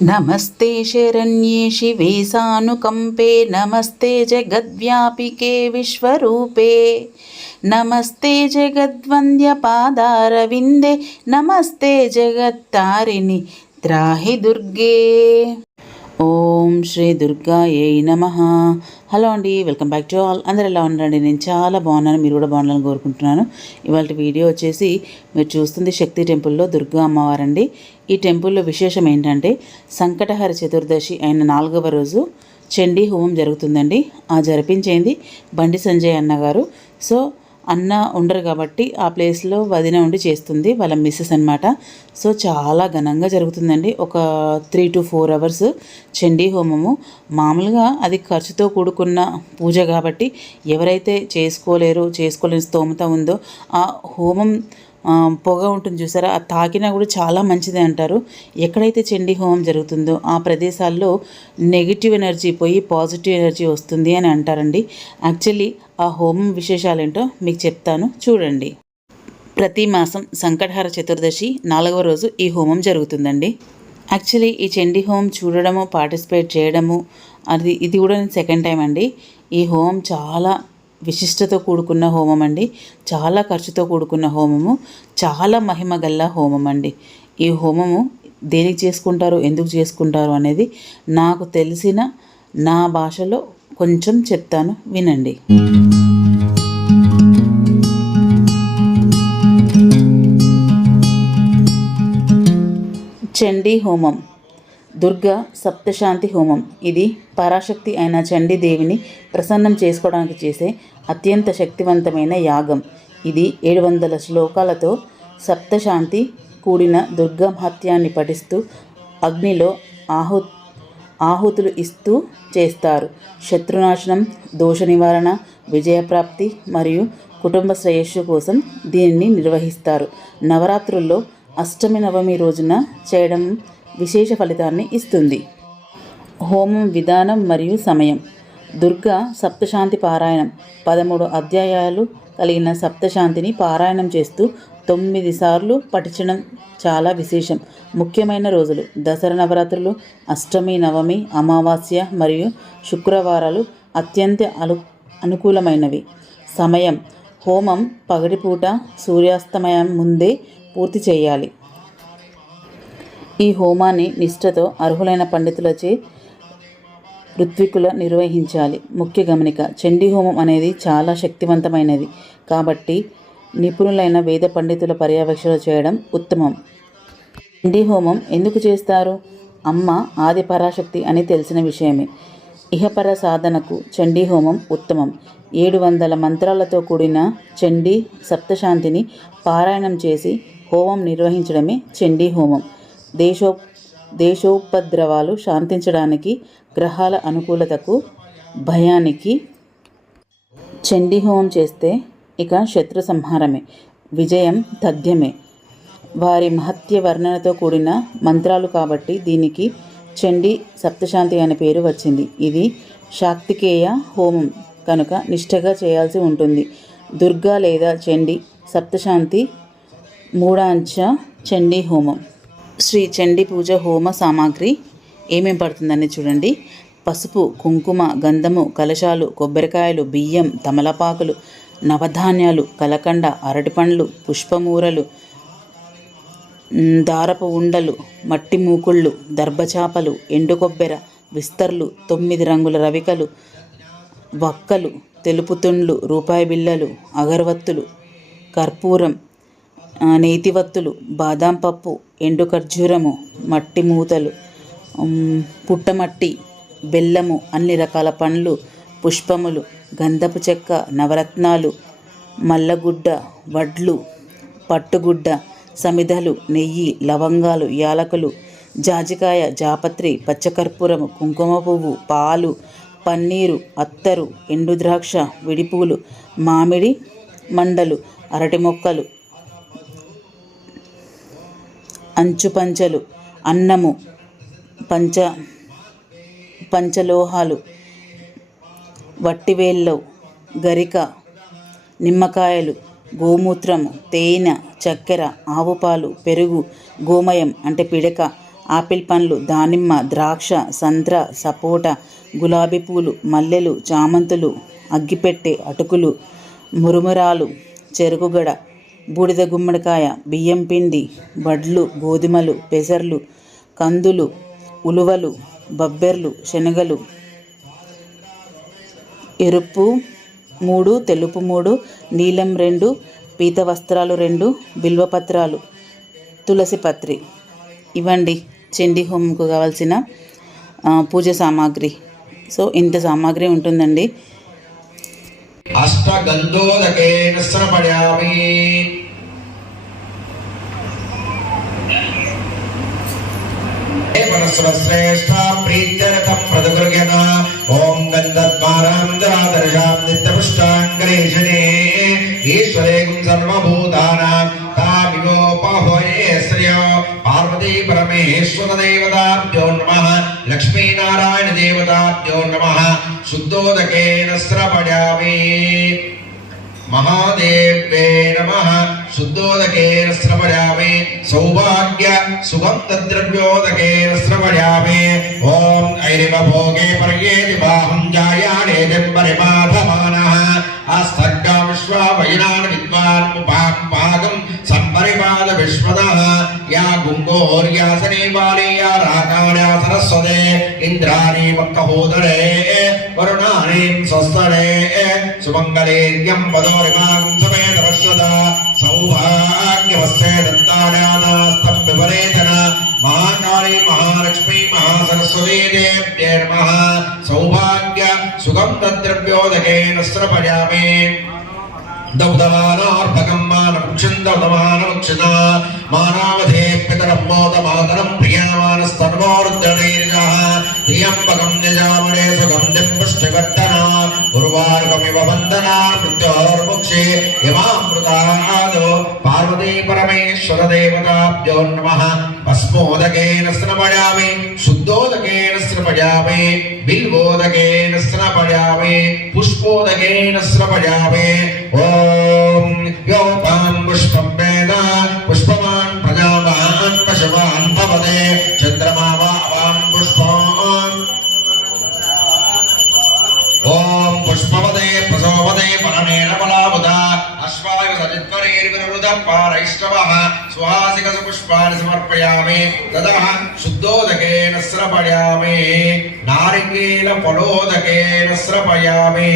नमस्ते शरण्ये शिवे सानुकम्पे नमस्ते जगद्व्यापिके विश्वरूपे नमस्ते जगद्वन्द्यपादारविन्दे नमस्ते जगत्तारिणि त्राहि दुर्गे ఓం శ్రీ దుర్గాయై నమః. హలో అండి, వెల్కమ్ బ్యాక్ టు ఆల్. అందరు ఎలా ఉన్నారండి? నేను చాలా బాగున్నాను, మీరు కూడా బాగున్నారని కోరుకుంటున్నాను. ఇవాళ వీడియో వచ్చేసి మీరు చూస్తుంది శక్తి టెంపుల్లో దుర్గా అమ్మవారండి. ఈ టెంపుల్లో విశేషం ఏంటంటే సంకటహర చతుర్దశి అయిన 4వ రోజు చండీ హోమం జరుగుతుందండి. ఆ జరిపించేది బండి సంజయ్ అన్నగారు. సో అన్న ఉండరు కాబట్టి ఆ ప్లేస్లో వదిన ఉండి చేస్తుంది, వాళ్ళ మిస్సెస్ అనమాట. సో చాలా ఘనంగా జరుగుతుందండి. ఒక 3 to 4 hours చండీ హోమము. మామూలుగా అది ఖర్చుతో కూడుకున్న పూజ కాబట్టి ఎవరైతే చేసుకోలేని స్తోమత ఉందో ఆ హోమం పొగ ఉంటుంది చూసారా, ఆ తాకినా కూడా చాలా మంచిది అంటారు. ఎక్కడైతే చండీ హోమం జరుగుతుందో ఆ ప్రదేశాల్లో నెగిటివ్ ఎనర్జీ పోయి పాజిటివ్ ఎనర్జీ వస్తుంది అని అంటారండి. యాక్చువల్లీ ఆ హోమం విశేషాలు ఏంటో మీకు చెప్తాను, చూడండి. ప్రతి మాసం సంకటహర చతుర్దశి 4వ రోజు ఈ హోమం జరుగుతుందండి. యాక్చువల్లీ ఈ చండీ హోమం చూడడము, పార్టిసిపేట్ చేయడము ఇది కూడా నేను సెకండ్ టైం అండి. ఈ హోమం చాలా విశిష్టతో కూడుకున్న హోమం అండి. చాలా ఖర్చుతో కూడుకున్న హోమము, చాలా మహిమ గల్ల హోమం అండి. ఈ హోమము దేనికి చేసుకుంటారు, ఎందుకు చేసుకుంటారు అనేది నాకు తెలిసిన నా భాషలో కొంచెం చెప్తాను, వినండి. చండీ హోమం, దుర్గా సప్తశాంతి హోమం. ఇది పరాశక్తి అయిన చండీదేవిని ప్రసన్నం చేసుకోవడానికి చేసే అత్యంత శక్తివంతమైన యాగం. ఇది 700 శ్లోకాలతో సప్తశాంతి కూడిన దుర్గా మహత్యాన్ని పఠిస్తూ అగ్నిలో ఆహుతులు ఇస్తూ చేస్తారు. శత్రునాశనం, దోష నివారణ, విజయప్రాప్తి మరియు కుటుంబ శ్రేయస్సు కోసం దీనిని నిర్వహిస్తారు. నవరాత్రుల్లో అష్టమి నవమి రోజున చేయడం విశేష ఫలితాన్ని ఇస్తుంది. హోమం విధానం మరియు సమయం. దుర్గా సప్తశాంతి పారాయణం 13 అధ్యాయాలు కలిగిన సప్తశాంతిని పారాయణం చేస్తూ 9 సార్లు పఠించడం చాలా విశేషం. ముఖ్యమైన రోజులు: దసరా నవరాత్రులు, అష్టమి, నవమి, అమావాస్య మరియు శుక్రవారాలు అత్యంత అనుకూలమైనవి. సమయం: హోమం పగటిపూట సూర్యాస్తమయం ముందే పూర్తి చేయాలి. ఈ హోమాన్ని నిష్ఠతో అర్హులైన పండితులచే ఋత్వికుల నిర్వహించాలి. ముఖ్య గమనిక: చండీ హోమం అనేది చాలా శక్తివంతమైనది కాబట్టి నిపుణులైన వేద పండితుల పర్యవేక్షణ చేయడం ఉత్తమం. చండీ హోమం ఎందుకు చేస్తారు? అమ్మ ఆది పరాశక్తి అని తెలిసిన విషయమే. ఇహపర సాధనకు చండీ హోమం ఉత్తమం. 700 మంత్రాలతో కూడిన చండీ సప్తశాంతిని పారాయణం చేసి హోమం నిర్వహించడమే చండీ హోమం. దేశోపద్రవాలు శాంతించడానికి, గ్రహాల అనుకూలతకు, భయానికి చండీ హోమం చేస్తే ఇక శత్రు సంహారమే, విజయం తథ్యమే. వారి మహత్య వర్ణనతో కూడిన మంత్రాలు కాబట్టి దీనికి చండీ సప్తశాంతి అనే పేరు వచ్చింది. ఇది శాక్తికేయ హోమం కనుక నిష్ఠగా చేయాల్సి ఉంటుంది. దుర్గా లేదా చండీ సప్తశాంతి మూడాంచ చండీ హోమం. శ్రీ చండీ పూజ హోమ సామాగ్రి ఏమేం పడుతుందని చూడండి. పసుపు, కుంకుమ, గంధము, కలశాలు, కొబ్బరికాయలు, బియ్యం, తమలపాకులు, నవధాన్యాలు, కలకండ, అరటిపండ్లు, పుష్పమూరలు, దారపు ఉండలు, మట్టి మూకుళ్ళు, దర్భచాపలు, ఎండు కొబ్బెర, విస్తర్లు, 9 రంగుల రవికలు, వక్కలు, తెలుపు తుండ్లు, రూపాయి బిళ్ళలు, అగరవత్తులు, కర్పూరం, నేతివత్తులు, బాదాం పప్పు, ఎండు ఖర్జూరము, మట్టి మూతలు, పుట్టమట్టి, బెల్లము, అన్ని రకాల పండ్లు, పుష్పములు, గంధపు చెక్క, నవరత్నాలు, మల్లగుడ్డ, వడ్లు, పట్టుగుడ్డ, సమిధలు, నెయ్యి, లవంగాలు, యాలకులు, జాజికాయ, జాపత్రి, పచ్చకర్పూరము, కుంకుమ పువ్వు, పాలు, పన్నీరు, అత్తరు, ఎండు ద్రాక్ష, విడిపూలు, మామిడి మండలు, అరటి మొక్కలు, అంచుపంచలు, అన్నము, పంచలోహాలు, వట్టివేళ్ళు, గరిక, నిమ్మకాయలు, గోమూత్రము, తేనె, చక్కెర, ఆవుపాలు, పెరుగు, గోమయం అంటే పిడక, ఆపిల్ పండ్లు, దానిమ్మ, ద్రాక్ష, సంత్ర, సపోట, గులాబీ పూలు, మల్లెలు, చామంతులు, అగ్గిపెట్టె, అటుకులు, మురుమురాలు, చెరుకుగడ, బూడిద గుమ్మడికాయ, బియ్యం పిండి, వడ్లు, గోధుమలు, పెసర్లు, కందులు, ఉలువలు, బబ్బెర్లు, శనగలు, ఎరుపు 3, తెలుపు 3, నీలం 2, పీత వస్త్రాలు 2, బిల్వపత్రాలు, తులసి పత్రి. ఇవ్వండి చండీ హోమంకు కావాల్సిన పూజ సామాగ్రి. సో ఇంత సామాగ్రి ఉంటుందండి. అష్టగంధోదకేన స్రపయామి. శ్రేష్ఠ ప్రీత్యర్థం ప్రతిగృహ్యత. ఓం గంధద్వారాంతరాదర్శాం నిత్యపుష్టాంగరేషణే ఈశ్వరే సర్వభూతానాం తామిగోపహోయే శ్రియో పార్వతీ పరమేశ్వర దేవతాభ్యో నమః. లక్ష్మీనారాయణ దేవతాభ్యో నమః. శుద్ధోదకేన స్రపయామి. మహాదేవ్యే నమః. శుద్ధోదకేన స్రవయామి. సౌభాగ్య సుగంధద్రవ్యోదకేన స్రవయామి. ఓం ఐరివ భోగే పర్యేతి బాహం జాయానేతిం పరిమాధమానః. అస్తగ్గ విశ్వావైనాన్ విద్వాన్ ముపాం పాగం సంపరిపాద విశ్వదః. యా గుంగోర్యాసనే బాలేయా రాకాణ్యా సరస్వతే ఇంద్రాణి మక్కహోదరే వరుణానీం స్వస్తరే సుమంగళేర్యం వదోరిమాగం సమేత వర్షద. సౌభాగ్యవస్సే దత్తాడానాస్తం విపరేతన. మహాకాళీ మహాలక్ష్మీ మహాసరస్వతీ దేవ్యే నమః. సౌభాగ్య సుగంధద్రవ్యోదకేన స్రపయామి. దౌదమానార్భకం మానముక్షం దౌదమానముక్షిత. మానావధే పితరం మోదమాతరం ప్రియామానస్తన్మోరుద్రణైర్యః. త్రియంబకం నిజామణే సుగంధిం పుష్టివర్ధన. ఉర్వారుకమివ వందనా మృత్యోర్ముక్షే యమామృతాదో. పార్వతీ పరమేశ్వర దేవతాభ్యో నమః. భస్మోదకేన స్రపయామి. శుద్ధోదకేన స్రపయామి. బిల్వోదకేన స్రపయామి. పుష్పోదకేన స్రపయామి. ఓం యోపాం పుష్పం వేద పుష్పవాన్ ప్రజావాన్ పశువాన్ భవతే. చంద్రమావాన్ పుష్పాన్. ఓం పుష్పవదే ప్రసోపదే పరమేణ బలావద. అశ్వాయు సజిత్వరేర్విరుద పారైష్టవః. సుహాసిక పుష్పాన్ని సమర్పయామి. తదః శుద్ధోదకేన స్రపయామి. నారికేల ఫలోదకేన స్రపయామి.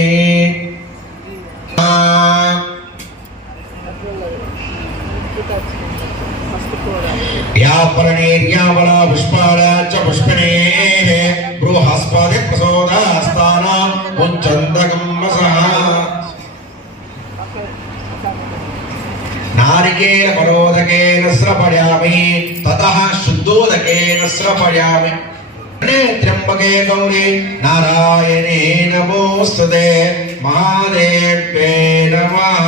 యాపరణేర్యావళా పుష్పాలా చ పుష్పిణేః. బృహస్పతి ప్రసోదాస్తానాం ఉచ్చందకం వసః. నారికేల ఫలోదకేన స్రపయామి. తతః శుద్ధోదకేన స్రపయామి. త్ర్యంబకే గౌరీ నారాయణే నమోస్తుతే. మహాదేవ్యే నమః.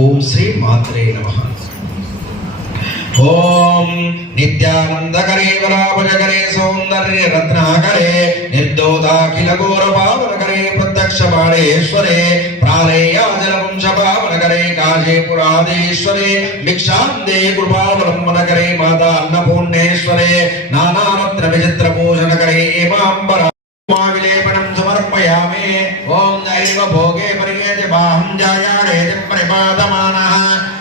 ఓం శ్రీ మాత్రే నమః. ఓం నిత్యానందకరే వరాభజకరే సౌందర్య రత్నాకరే నిర్దోదాఖిల ఘోర పావనకరే ప్రత్యక్ష బాణేశ్వరే ప్రాళేయాజల వంశ పావనకరే కాశీపురాధీశ్వరే భిక్షాందే కృపావలంబనకరే మాతా అన్నపూర్ణేశ్వరే నానారత్న విచిత్ర పూజనకరే ఏమాంబర విలేపనం సమర్పయామి. ఓం దైవ భోగే పర్యేతి బాహం జాయానేతిం పరిపాదమానః.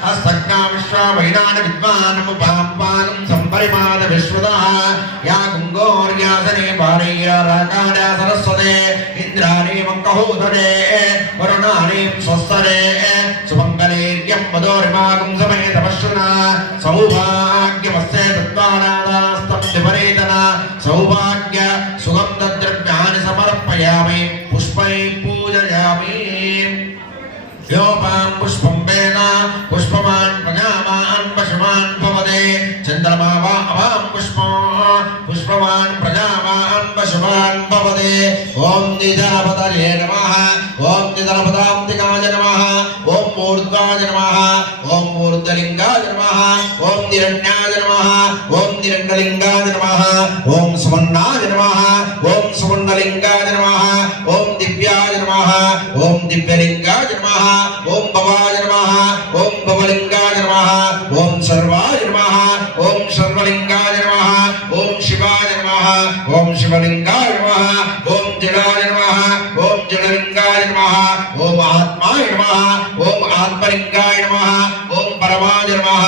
అస్తగ్నా విశ్వావైనాన్ విద్వాన్ ముపాం పానం సంపరిపాద విశ్వదః. యా గుంగోర్యాసనే బాలేయా రాకాణ్యా సరస్వతే ఇంద్రాణి మక్కహోదరే వరుణానీం స్వస్తరే సుమంగళేర్యం వదోరిమాగం సమేత వర్షణ. సౌభాగ్యవస్సే దత్తానాదాస్తం విపరేతన. సౌభాగ్య సుగంధద్రవ్యాన్ని సమర్పయామి. పుష్పై పూజయామి. యోపాం పుష్పం వేద పుష్పవాన్ ప్రజావాన్ పశువాన్ భవతే. చంద్రమా వాం పుష్పవాన్ ప్రజావాన్ పశువాన్ భవతే. ఓం నిజనపతయే నమః. ఓం నిజనపదాంతికాయ నమః. ఓం మూర్ధ్వాయ నమః. ఓం మూర్ధలింగాయ నమః. ఓం నిరణ్యాయ నమః. ఓం నిరణ్యలింగాయ నమః. ఓం సువర్ణాయ నమః. ఓం సువర్ణలింగాయ నమః. ఓం దివ్యాయ నమః. ఓం దివ్యలింగాయ నమః. ఓం భవాయ నమః. ఓం భవలింగాయ నమః. ఓం సర్వాయ నమః. ఓం సర్వలింగాయ నమః ఓం శివాయ నమః ఓం శివలింగాయ నమః ఓం జడాయ నమః ఓం జడలింగాయ నమః ఓం ఆత్మాయ నమః ఓం ఆత్మలింగాయ నమః ఓం పరమాయ నమః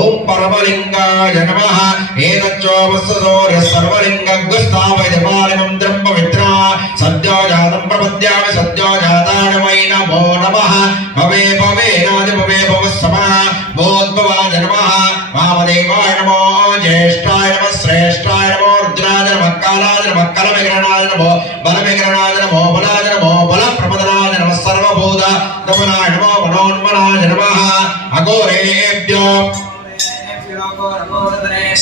ఓం పరమలింగాయ నమః ఏతచ్చో వస్సోర్య సర్వలింగగ్రస్తావై దేవాలయం పవిత్ర సద్యోజాతం ప్రపద్యామి సద్యోజాతాయ వై నమో నమః భవే భవే నాది భవే భవస్సమ భోద్భవాయ నమః వామదేవాయ నమో జ్యేష్ఠాయ నమః శ్రేష్ఠాయ నమో రుద్రాయ నమః కాలాయ నమః కలవిగ్రహణాయ నమో బలవిగ్రహణాయ నమో బలాయ నమో బలప్రపదనాయ నమః సర్వభూత దమనాయ నమో మనోన్మనాయ నమః అఘోరేభ్యో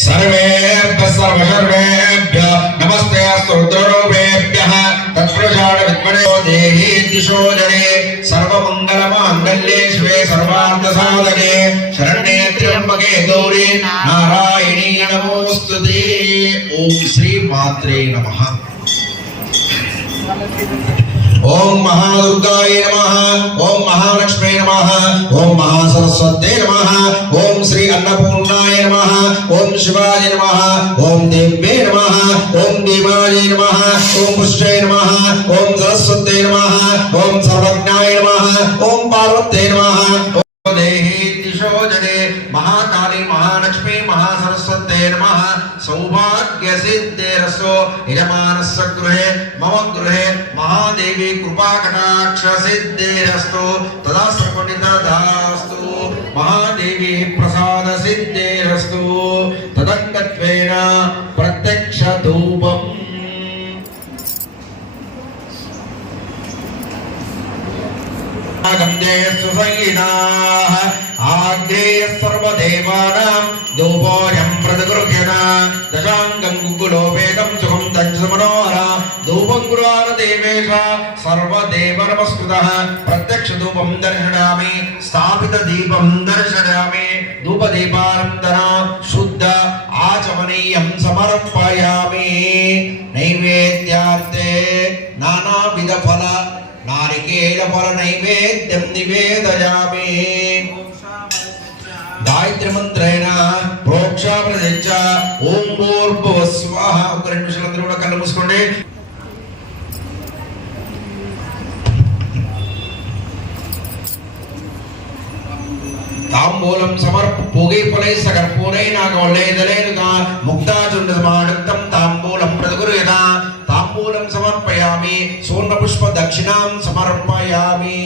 सर्वेभ्यः सर्वसर्वेभ्यः नमस्ते रुद्ररूपेभ्यः तत्पुरुषाय विद्महे देहि दिशो जने सर्वमङ्गलमाङ्गल्ये शिवे सर्वार्थसाधके शरण्ये त्र्यम्बके गौरी नारायणी नमोस्तुते। ओम श्री मात्रे नमः। ओम महादुर्गाय नमः ओम महालक्ष्मी नमः ओम महासरस्वत्यै नमः ओम श्री अन्नपूर्णाय नमः ओम शिवाय नमः ओम देव्ये नमः ओम देवाय नमः ओम पुष्टे नमः ओम सरस्वत्यै नमः ओम सर्वज्ञाय नमः ओम पार्वत्यै नमः ओम देहि दिशो जने महाकाली महालक्ष्मी महासरस्वत्यै नमः सौभाग्य सिद्धिरसो यजमानस्य गृहे मम गृहे महादेवी कृपा कटाक्ष सिद्धिरस्तु तदा सर्वनिददास्तु महादेवी प्रसाद सिद्धिरस्तु तदङ्गत्वेन प्रत्यक्ष धूपम् गन्धे सुसंहिताः आग्नेय सर्वदेवानां धूपोऽयं प्रतिगृह्यत दशाङ्गं गुग्गुलोपेदं सुखं तञ्जमनोहरा धूपं गुरुवारदेवेश सर्वदेव नमस्कृतः प्रत्यक्षधूपं दर्शयामि स्थापितदीपं दर्शयामि धूपदीपानन्तरं शुद्ध आचमनीयं समर्पयामि नैवेद्यार्थे नानाविधफल नारिकेल फल नैवेद्यं निवेदयामि गायत्री मंत्रेण प्रोक्षाप्रदिच्च ओम भूर्भुवः स्वः ఒక రెండు నిమిషాలు కూడా కళ్ళు మూసుకోండి तांबूलं समर्प पूगे फलै सकर्पूरै नागवल्लेदलेनुका मुक्ताचुण्डसमायुक्तं तांबूलं प्रतिगृह्यत तांबूलं समर्पयामि स्वर्णपुष्प दक्षिणां समर्पयामि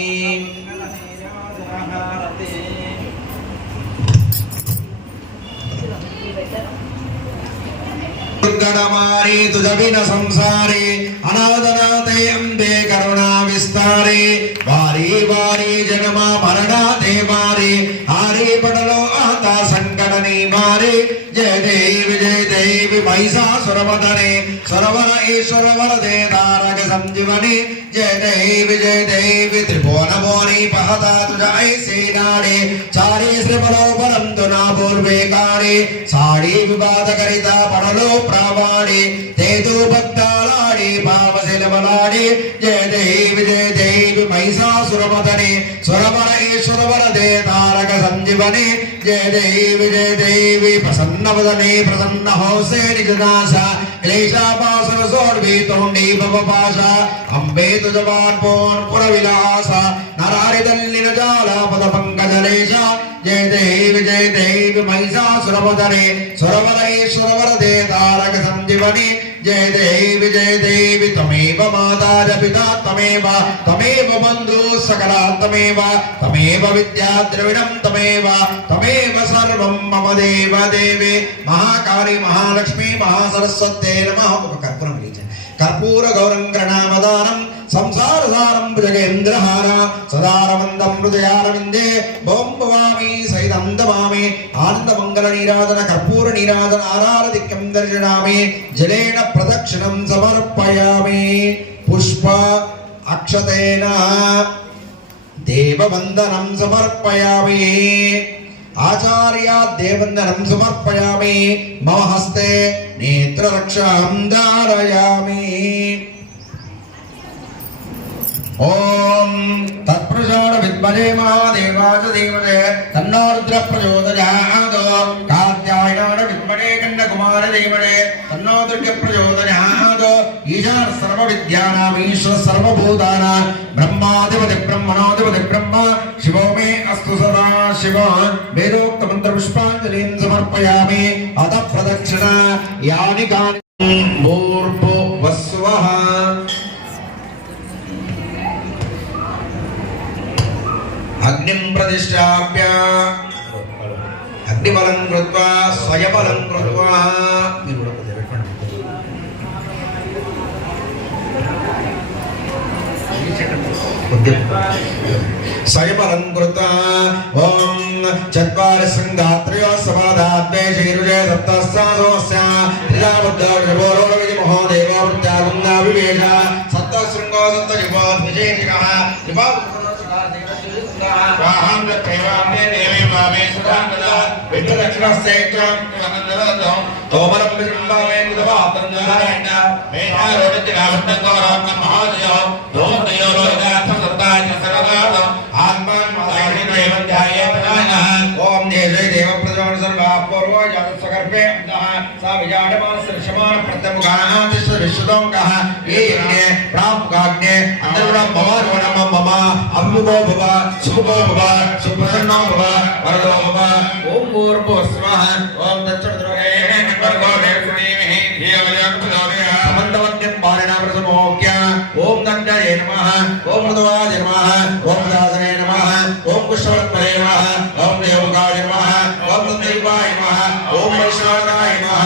गणमारी तुझविन संसारे अनादनाते अम्बे करुणा विस्तारे वारी वारी जन्मा मरणा देवारे हारे पडलो आता संकट निवारे जय देवी महिषासुरवदने सरवर ईश्वर वरदे तारक संजीवनी जय देवी त्रिभुवन मोनी पहता तुझा ऐसे नाडे चारी श्रीपलो परम तुना पूर्वे कारे साड़ी विवाद करिता पडलो प्रवाणे तेजो भक्तालाडे पावसिलवलाडे जय देवी महिषासुरवदने सरवर ईश्वर वरदे तारक संजीवनी जय देवी प्रसन्नवदने प्रसन्न होसे निजनाशा क्लेशापासर सोर्वी तोंडी भवपाशा अंबे तुझवान पोन पुरविलास नरारिदल्लिन जाला पद पंकजलेश जय देवी महिषासुरवदने सुरवरेश्वर वरदे तारक संजीवनी जय देवी तमेव माता च पिता तमेव बंधु सकला तमेव विद्या द्रविणं तमेव सर्वं मम देव देवे महाकाली महालक्ष्मी महासरस्वत्यै नमः कर्पूर गौरं गृणामदानं संसारसारं भुजगेन्द्रहार सदारवन्दं हृदयारविन्दे भवं भवामि सहितं दमामि आनन्दमङ्गल नीराजन कर्पूर नीराजन आरारधिक्यं दर्शयामि जलेन प्रदक्षिणं समर्पयामि पुष्प अक्षतेन देववन्दनं समर्पयामि आचार्या देववन्दनं समर्पयामि मम हस्ते नेत्ररक्षां धारयामि ओम तत्प्रसाद विद्महे महादेवाय धीमहि तन्नो रुद्रः प्रचोदयात् कात्यायन नारायणाय विद्महे कन्याकुमारी धीमहि तन्नो दुर्गे प्रचोदयात् ईशान सर्वविद्यानां ईश्वर सर्वभूतानां ब्रह्माधिपति ब्रह्मणाधिपति ब्रह्म शिवो मे अस्तु सदा शिव वेदोक्त मंत्र पुष्पांजलिं समर्पयामि अथ प्रदक्षिणा यानि कानि भूर्भुवस्वः अग्निं प्रतिष्ठाप्य अग्निबलं कृत्वा स्वयबलं कृत्वा स्वयबलं कृत्वा ओम चत्वारि संगात्रयो समादात्मे शीरुजे सप्तस्सासोस्य त्रिजाबुद्धर्षभोरोविजि महोदेवो प्रत्यागुन्ना विवेश सप्तशृङ्गो सप्तजिह्वाद्विशेषिकः वाहं देवामे देवी वामे सुधांगदा विद्युदक्षिणस्तेत्रं वन्दनातं तोमरं विजृम्भामे कुदवातं जलायन मेधारोडितिरावत्तगौरवं महादयो दोमदयो रोहिदार्थं सत्ताय सर्वगाद आत्मान महादेवं ध्यायेतनायः ओम देवै देवप्रजोन सर्वा पूर्वो जातसकर्पे अन्तः सा विजाडमान सर्षमान प्रत्यमुखाः तिष्ठ विश्वतोंकः ये यज्ञे प्राप्काग्ने अन्तर्गुणं मम मम अम्मुको भव सुमुको भव सुप्रसन्नो भव वरदो भव ओम भूर्भुवस्वः ओम तत्सवितुर्वरेण्यं भर्गो देवस्येमहि धियो प्रचोदयात् समन्तवत्यं पारेण प्रसमोक्य ओम दण्डये नमः ओम मृदवाय नमः ओम दासने नमः ओम कुशवत्मने नमः ओम देवकाय नमः ओम तदैवाय नमः ओम वैश्वानाय नमः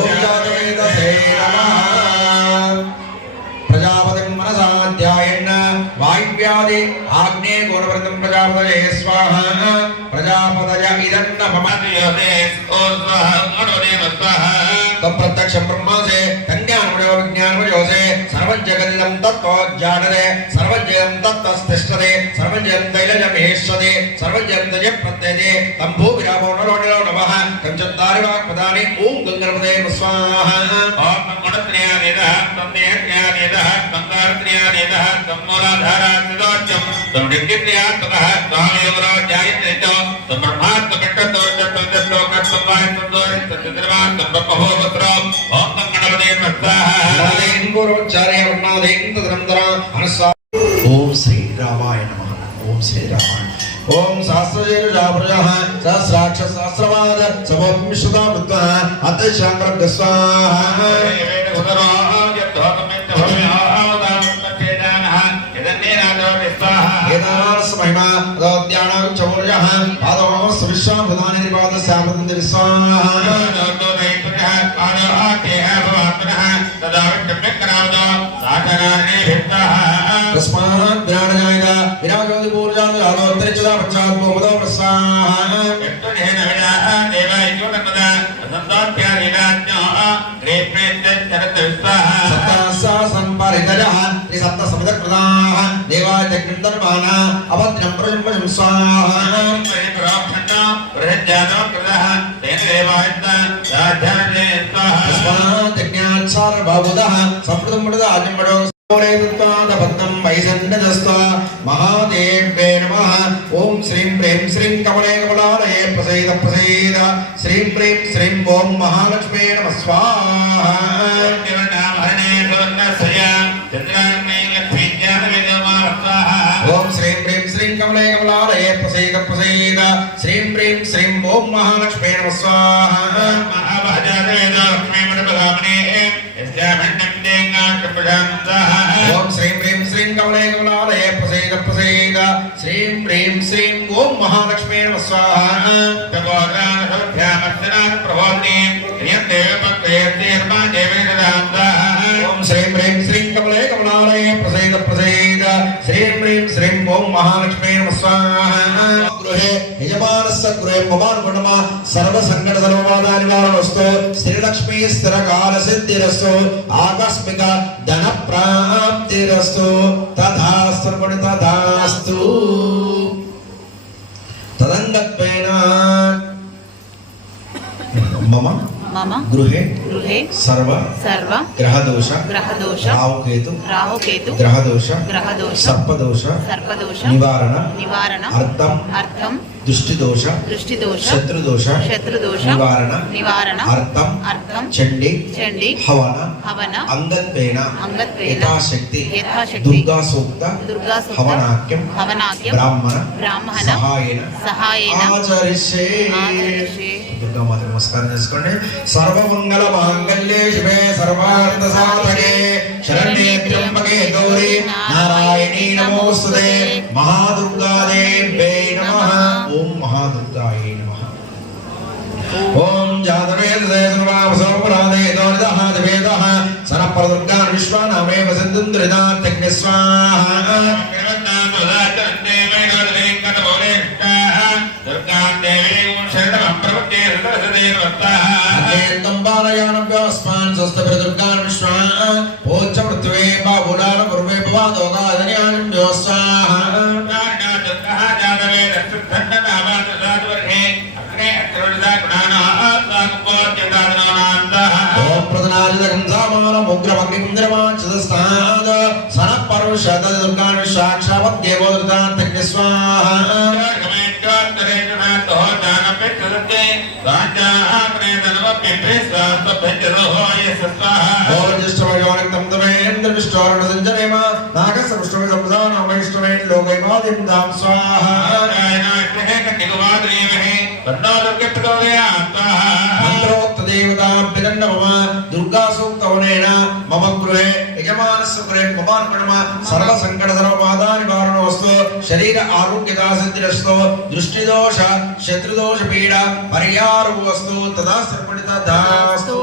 ओम जातवेदसे नमः प्रजापतिं मनसा ध्यायेन वायुव्यादि आग्नेय गोरवृतं प्रजापतये स्वाहा प्रजापतय इदन्न मम दियते ओ स्वाहा अनुदेव स्वाहा तम प्रत्यक्ष ब्रह्म से कन्यानुमयो विज्ञानमयो से सर्वं जगदिदं तत्त्वो जानते सर्वं जगं तत्तस्तिष्ठते सर्वं जगं दैलजमेष्यते सर्वं जगं तज प्रत्ययते तं भूविरामो नरो नमः तं चत्वारि वाक्पदानि ओम गंगणपतये स्वाहा ओम गणपतये तं देहज्ञानेदः तं कारत्र्यानेदः तं मूलाधारात्मदोच्यं तं दिक्कित्र्यात्मकः त्वामेवरो जायते च तं ब्रह्मात्मकट्टतोर्जत्तवायत्तदोरित्तद्रवान् तं ब्रह्मभोगत्रम् ओम तं गणपतये स्वाहा नादेन गुरुचार्य वर्णादेन तदनन्तरा अनुस्वा ओम श्री रामाय नमः ओम श्री रामाय ओम सहस्रजेरुजाप्रजः सहस्राक्ष सहस्रवाद समोपमिश्रुता मृत्वा अत्यशाङ्करं स्वाहा महिमा दौद्यानां चौर्यः पादों सविश्वाभुतानि निपात सामतं दिविस्वाहा तस्मात् ज्ञानजायत विराजोति पूर्जां जातोत्तरिचदा पश्चात् भूमदो प्रस्वाहा यत्तुनेन विदाः देवायुतमदा संताप्यादिनाज्ञो रेप्रेत्यचरतस्वाहा सत्तासा संपारितजः त्रिसप्तसमितकृताः देवाय जग्निन्दर्माना अभद्रं प्रजम्बजं स्वाहा परिप्रोक्षणा बृहज्जातो कृतः तेन देवायत्त राजार्ये स्वाहा तस्मात् यज्ञाच्छार बाहुदः संप्रदं मृदा आजम्बडो ोरेत्वादपद्मं वैसन्नजस्त्वा महादेव्ये नमः ओम श्रीं प्रें श्रीं कमले कमलालये प्रसीद प्रसीद श्रीं प्रें श्रीं ओम महालक्ष्मी नमः स्वाहा ओम श्रीं प्रें श्रीं कमले कमलालये प्रसीद प्रसीद श्रीं प्रें श्रीं ओम महालक्ष्मी नमः स्वाहा ओम श्रीं प्रें श्रीं कमले कमलालये प्रसीद प्रसीद श्रीं प्रें श्रीं ओम महालक्ष्मी नमः स्वाहा ओम श्रीं प्रें श्रीं कमले कमलालये प्रसीद प्रसीद श्रीं प्रें श्रीं ओम महालक्ष्मी नमः स्वाहा गृहे यजमानस्य गृहे ममानुगुणमा सर्वसङ्कटसर्वबाधानिवारणस्तु श्रीलक्ष्मी स्थिरकालसिद्धिरस्तु आकस्मिक धनप्राप्तिरस्तु तथास्तु तथास्तु तदङ्गत्वेन मम मम गृहे गृहे सर्व ग्रहदोष राहुकेतु ग्रहदोष सर्पदोष सर्पदोष निवारण निवारण अर्थम अर्थम దృష్టిదోష శత్రుదోష నివారణ అర్థం చండి హవన అంగత్వేన యథాశక్తి దుర్గా సూక్త హవనాక్యం బ్రాహ్మణ సహాయేన ఆచరిష్యే. దుర్గామాత నమస్కారం చేసుకోండి. సర్వమంగళ మాంగళ్యే శివే సర్వార్థ సాధకే శరణ్యే త్ర్యంబకే గౌరీ నారాయణీ నమోస్తుతే. మహాదుర్గాదేవ్యై నమః. ఓం మహాదుర్గాయై నమః. ఓం జాతవేదసే సర్వావసోపరాదే దోనిదః దివేదః సనపరదుర్గాన్ విశ్వానామేవ సింధుంద్రిదాత్యగ్ని స్వాహా. దుర్గా సూక్తవనేన మమ గృహే యజమానస్య గృహే మమాన్మణమ సర్వ సంకట సర్వబాధా నివారణ వస్తు శరీర ఆరోగ్యదా సిద్ధిరస్తు దృష్టిదోష శత్రుదోష పీడ పరిహార వస్తు తదా సర్పణిత దాస్తు.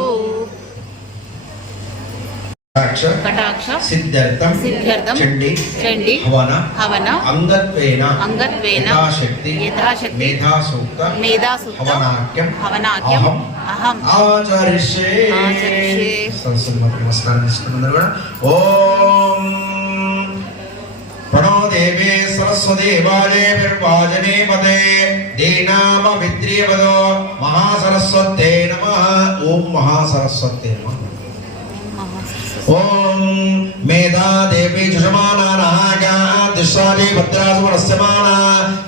కటాక్ష సిద్ధ్యర్థం చండి హవన అంగత్వేన యథాశక్తి మేధాసూక్త హవనాక్యం అహం ఆచరిష్యే. నమస్కారం తీసుకున్నారు కూడా. ఓం ప్రణో దేవే సరస్వతి వాజనే పదే దీనామ విద్రియవదో మహాసరస్వతే నమః. ఓం మహాసరస్వతే నమః. ఓం మేధా దేవి జుషమానా దిశాలి భద్రాసు వరస్యమానా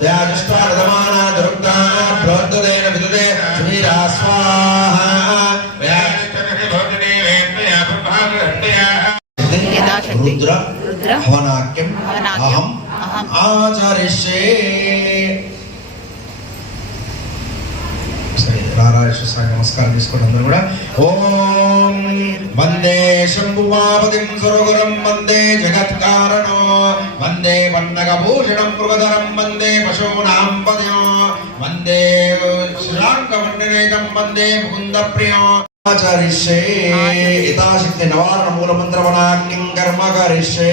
యాజష్టారదమానా దుర్గా ప్రోద్దేన విదుదే సువీరా స్వాహా. రుద్ర హవనాక్యం అహం ఆచరిష్యే. నమస్కారం తీసుకోండి అందరూ కూడా. ఓం వందే శంభువాపతిం సురగురం వందే జగత్కారణో వందే వన్నగభూషణం మృగధరం వందే పశూనాం పదయో వందే శ్రీరాంకమండనేతం వందే ముకుంద ప్రియం ఆచరిష్యే. యథాశక్తి నవారణ మూలమంత్రవనాక్యం కర్మ కరిష్యే.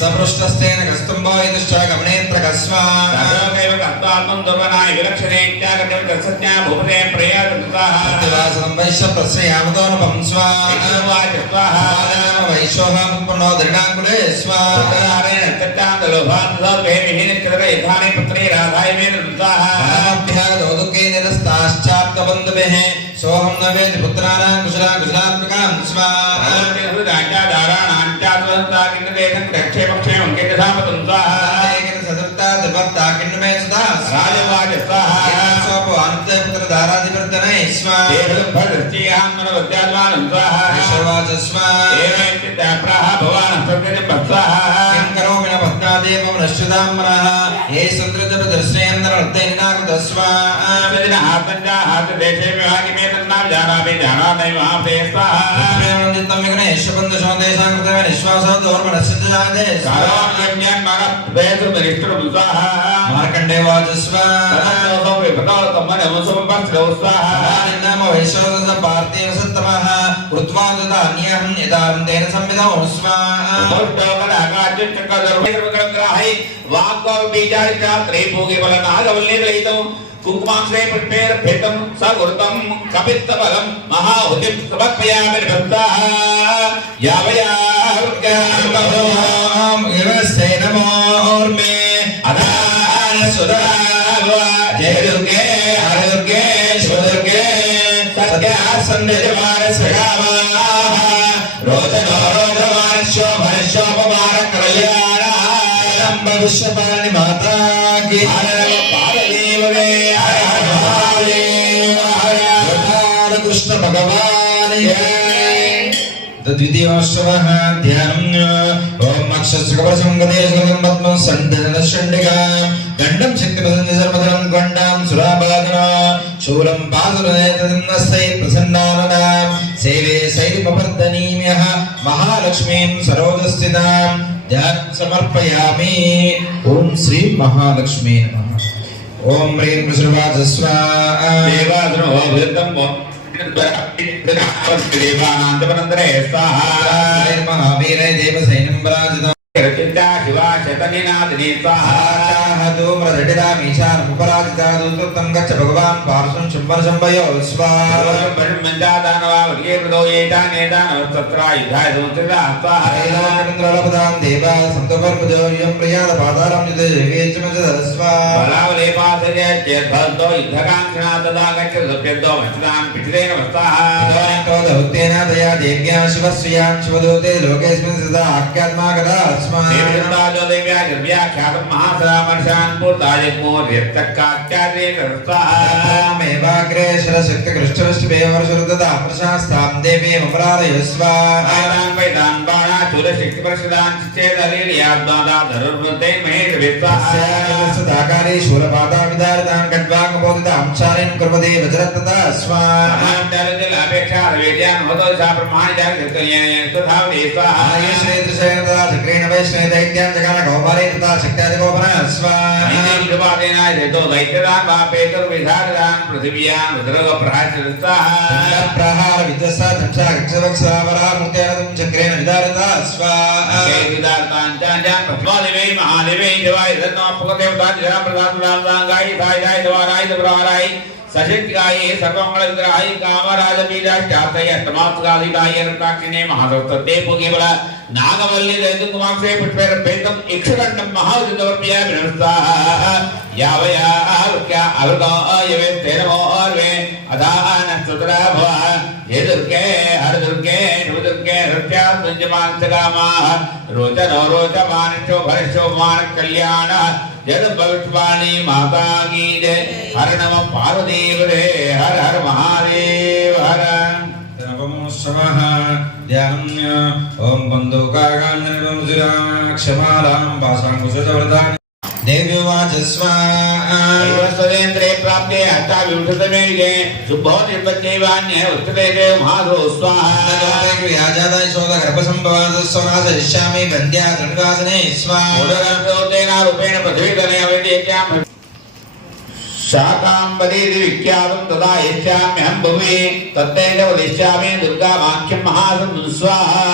సపృష్టస్థేన కస్తుంబాయిదుష్ట గమనేత్ర కస్వా వైశ్వ ప్రశ్రయామదోనపం స్వా వైశ్వో దృఢాంకులే స్వాభ్యాగోదుకేనిరస్తాశ్చాప్తబంధుభిః సోహం న వేది పుత్రాణాం కుశలా కుశలాత్మకాం స్వా देवं नश्चिताम्रः ये सुन्द्रजपदर्शयन्द्रर्दैनाकृतस्वा देशे विभागे में तन्नाम जानामि जानामि महाप्रेस्ताः नित्यं विघ्नेश्वरबन्धुषो तेषां कृते विश्वासो दोर्मनस्य जाते साराज्ञान मानव वेद बलिष्ठ बुद्धाः मार्कण्डे वाचस्वा ततो विपदाल तमन मुसुपस्त्रौस्ताः नमो वैश्वरद पार्थिव सत्तमः कृत्वा तदान्यं यदां तेन संविदोस्वा सर्वग्राही वाक्कौ बीजारिका त्रैभोगे बलनागवल्लेदलितं कुङ्कुमाश्रय पुष्पेर भेतं सगुरुतं कपित्तबलं महाहुतिं समर्पयामि भक्ताः यावयारुग्याम् गिरस्ते नमोर्मे अदान सुदाव जय दुर्गे हर दुर्गे शिव दुर्गे सत्या संध्यजमान सगावाः रोचनो रोचमान शोभन शोभमान कल्याण भविष्यवाणी माता की हर पार्वती हर हर महादेव हर हर कृष्ण भगवान द्वितीयोत्सवः ध्यानम् ओम अक्षस्रकवसंगदेशकं पद्मं सण्डनषण्डिका गण्डं शक्तिपदं सर्वधनं गण्डां सुराबाधना शूलं पादुरनेतदिन्नस्तै प्रसन्नाननां सेवे सैरिपवर्धनीम्यः महालक्ष्मीं सरोजस्थितां ध्यानं समर्पयामि ओम श्री महालक्ष्मी नमः ओम ह्रीं प्रसुरवाचस्वा देवाद्रो वृद्धं देवानन्दवनन्दरे स्वाहा महावीर देवसैनं पराजिता रचिता शिवा शतनिनादिनी स्वाहा मीशानुपराजिता दूतृतं गच्छ भगवान् पार्श्वं शम्बर शम्भयो स्वाहा ैलाकमिन्द्रलपदां देवा सन्तपर्पजो यं प्रियादपादारं युद्धेन दया देव्यां शिवस्यां शिवदूते लोकेऽस्मिन् सदा आख्यात्मा गदा अस्मामेवाग्रे शरशक्तिकृष्णवृष्टिवेवर्षरुददा प्रशास्तां देवीम् अपराधयस्व सदाकारे शूलपादाविदारितां खड्वाङ्गबोधितां शारीं कुर्वते वज्रतता चक्रेण वैष्णवे दैत्यां जगान गौपाले तथा शक्त्यादि गोपना प्रहार विद्वसा धक्षा कक्षवक्षावरा मुक्त्यानदं चक्रेण विदारिता सचित्काये सर्वमंगलविग्रहाय कामराजबीजाष्टार्थये अष्टमात्कालिकाय रत्नाक्षिणे महासौस्तत्ते पुगेबल नागवल्ली दैतुकुमाक्षे पुष्पेरभेदं इक्षुकण्डं महाउदितवर्पयामि नमस्ताः यावया आरुक्या अवृतोऽयवे तेनमोर्वे अदानस्तुतरा भव हे दुर्गे हर दुर्गे शिवदुर्गे हृत्या तुञ्जमान्तकामाः रोचनो रोचमानिष्ठो भरशोभमान कल्याण जद भविष्यवाणी माता की जय हर नम पार्वतीवरे हर हर महादेव हर नमः ध्यानम् ओम बन्धुकागान्नवं क्षमालां पाशाङ्कुशवर्धानि देव्योवाचस्व सदेन्द्रे प्राप्ते अष्टाविंशतमे युगे शुभोनिर्पत्यैवान्ये उत्तरे महाधो स्वाहा व्याजादा यशोदा गर्भसम्भवादस्वनाशयिष्यामि वन्द्या तृणवासने रूपेण पृथ्वीतले अवेद्येत्यां शाकाम्बरीति विख्यातं तदा यच्छाम्यहं भुवि तत्तेन वदिष्यामि दुर्गामाख्यं महासं स्वाहा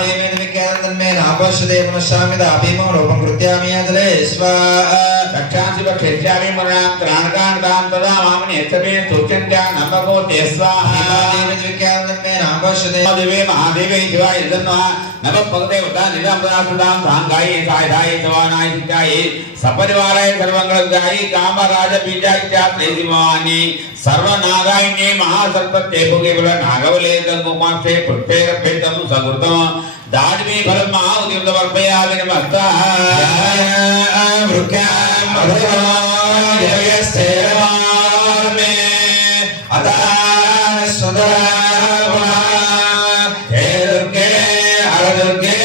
देवेन विख्यातं तन्मे नापश्यते पुनश्यामि दाभीमो रूपं कृत्यामि अजले स्वाहा रक्षांसि भक्षयिष्यामि मरणां त्राणकान्तां तदा मामनि यच्छमे स्तुत्यन्त्या नमको ते स्वाहा देवेन विख्यातं तन्मे नापश्यते देवे महादेवे शिवाय नमः नमः भगवते वदान निरामदासुदां सांगाये सायधाये सवानाय सिद्धाये सपरिवाराय सर्वमंगलदायी कामराज बीजाख्या प्रेदिमानि सर्वनागायिने महासर्पत्ते भुगेबल नागवले गंगोमाक्षे पुष्पेरभेदं सगुरुतम दाडमे फलं महाउद्यमवर्पयामि नमस्ताः वृक्यां मधुरायस्ते नमामि अदान सदा हे दुर्गे हर दुर्गे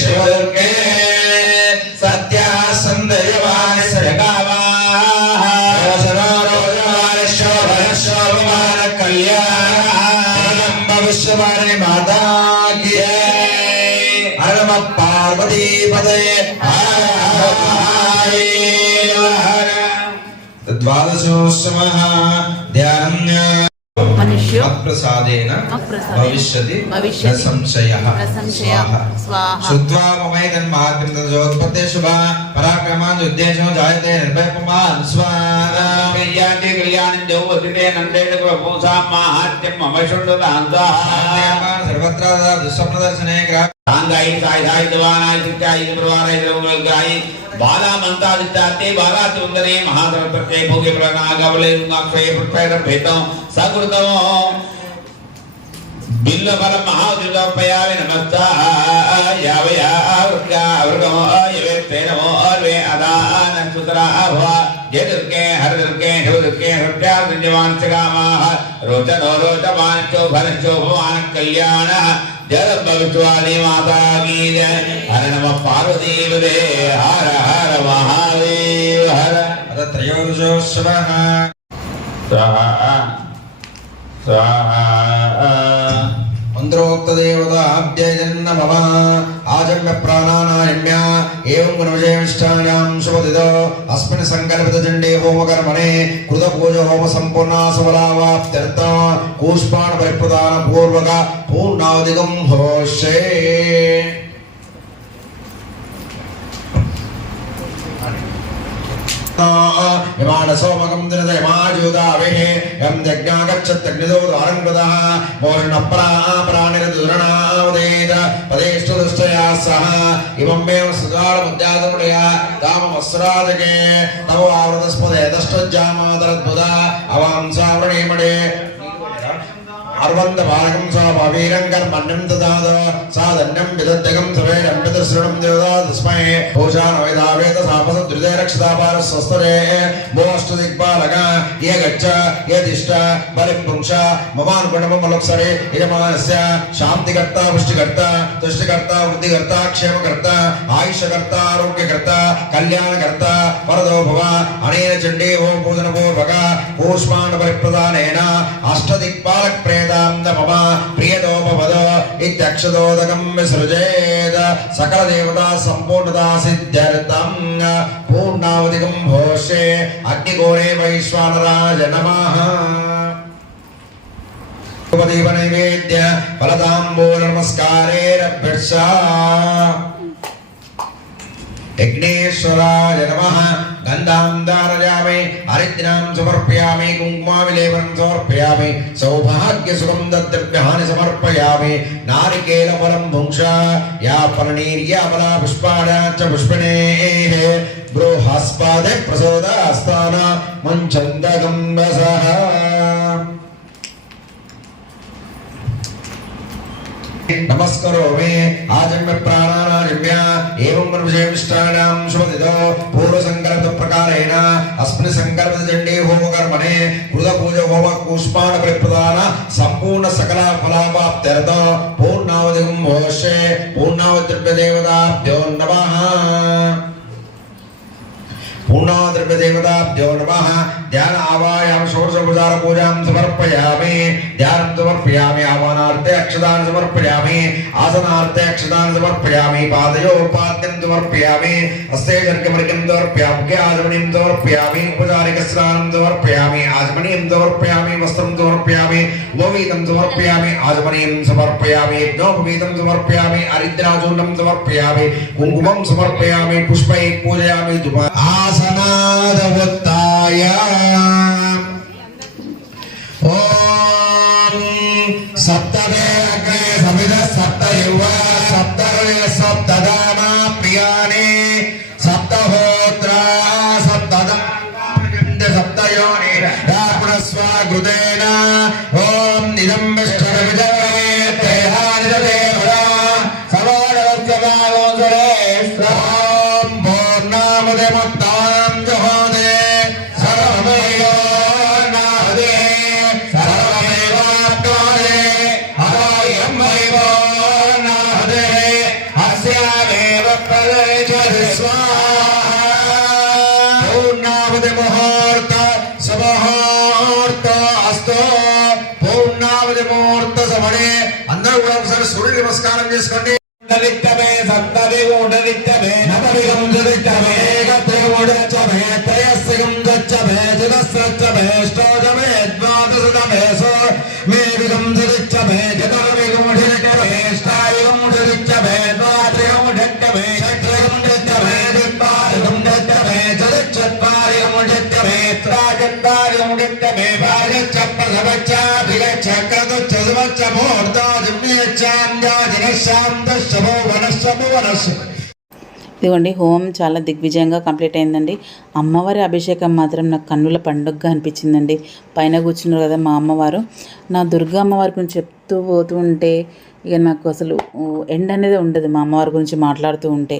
शिव दुर्गे सत्या ద్వాదశోస్తమః ధ్యానం మనుష్యో మత్ప్రసాదేన మత్ప్రసాదేన భవిష్యతి భవిష్యతి సంశయః సంశయః స్వాహా శుద్ధ్వా మమైదన్ మహాత్మ్యం తదోత్పత్తే శుభ పరాక్రమాన్ ఉద్దేశం జాయతే నిర్భయపమాన్ స్వాహా కళ్యాణి కళ్యాణి దేవతితే నందేన పుంసాం మాహాత్మ్యం మమశుండదాంతా సర్వత్ర దుస్వప్నదర్శనే సాంగాయి సాయిధాయి దివానాయి సిద్ధాయి ప్రవారాయి ద్రవగ్రాయి బాలా మంతాదిత్యాతే బాలాతి ఉందనే మహాసర్వత్రే భోగి ప్రణాగవలే నాక్షయ పుష్పేద భేతం సకృతం బిల్ల బల మహాదివ్యపయావి నమస్తాయ వృగమో యవే నమో అర్వే అదాన సుతరాభ జయ దుర్గే హర దుర్గే శివ దుర్గే హృత్యాజవాన్ చగామాః రోచనో రోచమానచో భరచో భవాన కళ్యాణ జయ భవిష్వాది మాతా కీ జయ హర నమ పార్వతీపదే హర హర మహాదేవ హర అద త్రయోదశోత్సవః స్వాహా స్వాహా మంత్రోక్తదేవతాభ్యయన్న మమ ఆజమ్య ప్రాణానాయమ్య ఏం గుణవిజయమిష్టాయాం శుభదిదో అస్మిన్ సంకల్పిత చండే హోమకర్మణే కృత పూజ హోమ సంపూర్ణ సఫలావాప్త్యర్థం కూష్మాణ పరిప్రదాన పూర్వక పూర్ణాధికం హోషే యమాన సోమకం దినదయమాజూదావేః యం యజ్ఞాగచ్చత్యగ్నిదో ద్వారంగదః మోషణ ప్రాణిరదురణావదేద పదేష్టు దుష్టయా సహ ఇమం మేవ సుగాళముద్యాతముడయ తామమస్రాదకే నమో ఆవృతస్పదే దష్టజ్జామాదరద్భుత అవాంసావృణీమడే అర్వంద బాలకం స్వాభీరం కర్మణ్యం దదాద సాధన్యం విదద్దగం సవేరం పితృశ్రుణం దేవదా తస్మై భూషాణ వేదావేద సాపస ధృదే రక్షితాపార స్వస్తరే మోష్ట దిక్పాలక ఏ గచ్చ ఏ దిష్ట బలిం పుంక్ష మమానుగుణమలోక్సరే యజమానస్య శాంతికర్త పుష్టికర్త తుష్టికర్త వృద్ధికర్త క్షేమకర్త ఆయుషకర్త ఆరోగ్యకర్త కళ్యాణకర్త వరదో భవ అనేన చండే ఓం పూజన పూర్వక కూష్మాండ పరిప్రదానేన అష్టదిక్పాలక ప్రేదాం మమ ప్రియదోపవద ఇత్యక్షదోదకం విసృజేద సకల దేవతా సంపూర్ణతా సిద్ధ్యర్థం పూర్ణావధికం భోషే అగ్నిగోరే వైశ్వానరాజ నమః ఉపదీప నైవేద్య ఫలతాంబూల నమస్కారేరభ్యర్షా యజ్ఞేశ్వరాయ నమః గంధాం దారయామి హరిద్రాం సమర్పయామి కుంకుమావిలేపనం సమర్పయామి సౌభాగ్య సుగంధద్రవ్యాన్ని సమర్పయామి నారికేల ఫలం భుంక్ష యా ఫలనీర్యా ఫలా పుష్పాణాచ్చ పుష్పిణేః బృహస్పతి ప్రసోదాస్తాన మంచందగం వసః నమస్కరోమి ఆజన్మ ప్రాణానాజమ్య ఏవం విజయమిష్టానాం శుభదిదో పూర్వ సంకల్పిత ప్రకారేణ అస్మిన్ సంకల్పిత చండీ హోమ కర్మణే కృత పూజ హోమ కూష్మాణ పరిప్రదాన సంపూర్ణ సకల ఫలావాప్త్యర్థం పూర్ణావధికం హోషే పూర్ణావద్రవ్య దేవతాభ్యో నమః పూర్ణాద్రవ్యదేవతాభ్యో నమః ధ్యాన ఆవాయామ షోడశోపచార పూజాం సమర్పయామి ధ్యానం సమర్పయామి ఆవానార్థే అక్షదాన్ని సమర్పయామి ఆసనార్థే అక్షదాన్ని సమర్పయామి పాదయోపాద్యం సమర్పయామి హస్తే శర్కమరికం సమర్పయామి ముఖే ఆజమనీయం సమర్పయామి ఉపచారిక స్నానం సమర్పయామి ఆజమనీయం సమర్పయామి వస్త్రం సమర్పయామి ఉపవీతం సమర్పయామి ఆజమనీయం సమర్పయామి యజ్ఞోపవీతం సమర్పయామి హరిద్రాచూర్ణం సమర్పయామి కుంకుమం సమర్పయామి పుష్పై పూజయామి ఆసనాదవత్తాయ ఓం సప్తమే అగ్నే సమిద సప్తయువ సప్తరుయ సప్తదామ ప్రియాని సప్తహోత్ర సప్తదా సప్తయోని రాపుణస్వాగృతేన ఓం నిజం విష్ణుర్విజయమే తేహాని దేవరా సమానవత్యమాగోసరే ఓం పూర్ణామదే మత్తాం జహోదే సర్వమేవో నాదే సర్వమేవాత్మాదే అరాయమేవో నాదే అస్యామేవ ప్రళయజరి స్వాహా పూర్ణావదే ముహూర్త సమూహూర్త అస్తో పూర్ణావది ముహూర్త సమడే అందరూ కూడా ఒకసారి సూర్యుడి నమస్కారం చేసుకోండి ఉండదిట్టమే సప్తదిగుండదిట్టమే నవదిగం జదిట్టమే గత్రిగుడచ్చమే త్రయస్సిగం గచ్చమే ఇదిగోండి హోమం చాలా దిగ్విజయంగా కంప్లీట్ అయిందండి. అమ్మవారి అభిషేకం మాత్రం నాకు కన్నుల పండుగగా అనిపించిందండి. పైన కూర్చున్నారు కదా మా అమ్మవారు, నా దుర్గా అమ్మవారి గురించి చెప్తూ పోతూ ఉంటే ఇక నాకు అసలు ఎండ్ అనేది ఉండదు. మా అమ్మవారి గురించి మాట్లాడుతూ ఉంటే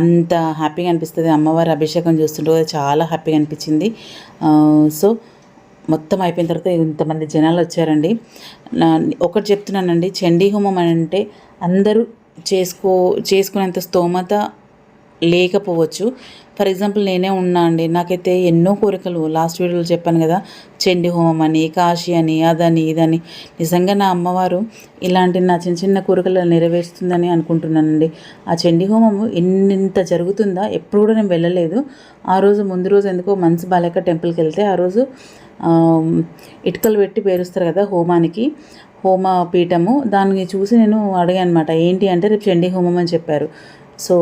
అంత హ్యాపీగా అనిపిస్తుంది. అమ్మవారి అభిషేకం చూస్తుంటే కూడా చాలా హ్యాపీగా అనిపించింది. సో మొత్తం అయిపోయిన తర్వాత ఇంతమంది జనాలు వచ్చారండి. ఒకటి చెప్తున్నానండి, చండీ హోమం అని అంటే అందరూ చేసుకునేంత స్తోమత లేకపోవచ్చు. ఫర్ ఎగ్జాంపుల్ నేనే ఉన్నా అండి, నాకైతే ఎన్నో కోరికలు, లాస్ట్ వీడియోలో చెప్పాను కదా, చండీ హోమం అని, కాశీ అని, అదని ఇదని. నిజంగా నా అమ్మవారు ఇలాంటి నా చిన్న చిన్న కోరికలు నెరవేరుస్తుందని అనుకుంటున్నానండి. ఆ చండీ హోమం ఇంత జరుగుతుందా, ఎప్పుడు కూడా నేను వెళ్ళలేదు. ఆ రోజు ముందు రోజు ఎందుకో మనసు బాలేక టెంపుల్కి వెళ్తే ఆ రోజు ఇటుకలు పెట్టి పేరుస్తారు కదా హోమానికి, హోమ పీఠము, దాన్ని చూసి నేను అడిగాను అనమాట, ఏంటి అంటే రేపు చండీ హోమం అని చెప్పారు. సో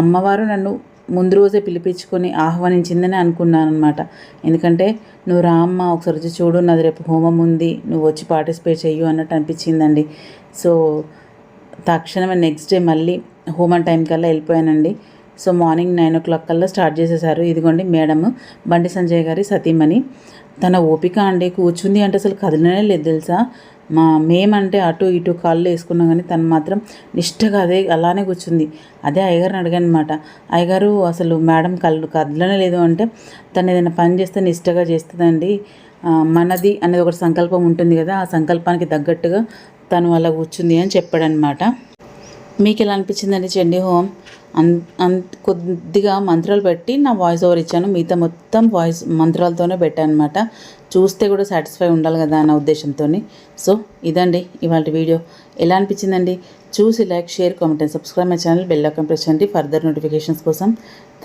అమ్మవారు నన్ను ముందు రోజే పిలిపించుకొని ఆహ్వానించిందని అనుకున్నాను అనమాట. ఎందుకంటే నువ్వు రా అమ్మ, ఒకసారి వచ్చి చూడు, నాది రేపు హోమం ఉంది, నువ్వు వచ్చి పార్టిసిపేట్ చెయ్యు అన్నట్టు అనిపించిందండి. సో తక్షణమే నెక్స్ట్ డే మళ్ళీ హోమం టైం కల్లా వెళ్ళిపోయానండి. సో మార్నింగ్ 9 o'clock కల్లా స్టార్ట్ చేసేసారు. ఇదిగోండి మేడము, బండి సంజయ్ గారి సతీమణి, తన ఓపిక అండి, కూర్చుంది అంటే అసలు కదలనే లేదు తెలుసా. మేమంటే అటు ఇటు కాళ్ళు వేసుకున్నాం కానీ తను మాత్రం నిష్టగా అలానే కూర్చుంది. అదే అయ్యగారిని అడిగాను అనమాట, అయ్యగారు అసలు మేడం కదలనే లేదు అంటే, తను ఏదైనా పని చేస్తే నిష్టగా చేస్తుందండి, మనది అనేది ఒకటి సంకల్పం ఉంటుంది కదా, ఆ సంకల్పానికి తగ్గట్టుగా తను అలా కూర్చుంది అని చెప్పాడనమాట. మీకు ఎలా అనిపించిందండి చండీ హోమం? కొద్దిగా మంత్రాలు పెట్టి నా వాయిస్ ఓవర్ ఇచ్చాను, మిగతా మొత్తం వాయిస్ మంత్రాలతోనే పెట్టాను అనమాట. చూస్తే కూడా సాటిస్ఫై ఉండాలి కదా అన్న ఉద్దేశంతో. సో ఇదండి ఇవాళ వీడియో. ఎలా అనిపించిందండి? చూసి like, share, comment and subscribe my channel. Bell icon press చేయండి ఫర్దర్ నోటిఫికేషన్స్ కోసం.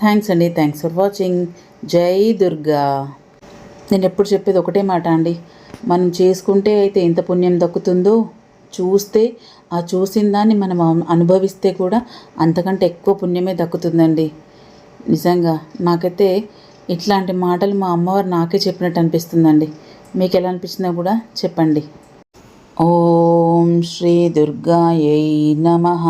థ్యాంక్స్ అండి, థ్యాంక్స్ ఫర్ వాచింగ్. జై దుర్గా. నేను ఎప్పుడు చెప్పేది ఒకటే మాట అండి, మనం చేసుకుంటే అయితే ఎంత పుణ్యం దక్కుతుందో, చూస్తే ఆ చూసిన దాన్ని మనం అనుభవిస్తే కూడా అంతకంటే ఎక్కువ పుణ్యమే దక్కుతుందండి. నిజంగా నాకైతే ఇట్లాంటి మాటలు మా అమ్మవారు నాకే చెప్పినట్టు అనిపిస్తుందండి. మీకు ఎలా అనిపించిందో కూడా చెప్పండి. ఓం శ్రీ దుర్గాయై నమః.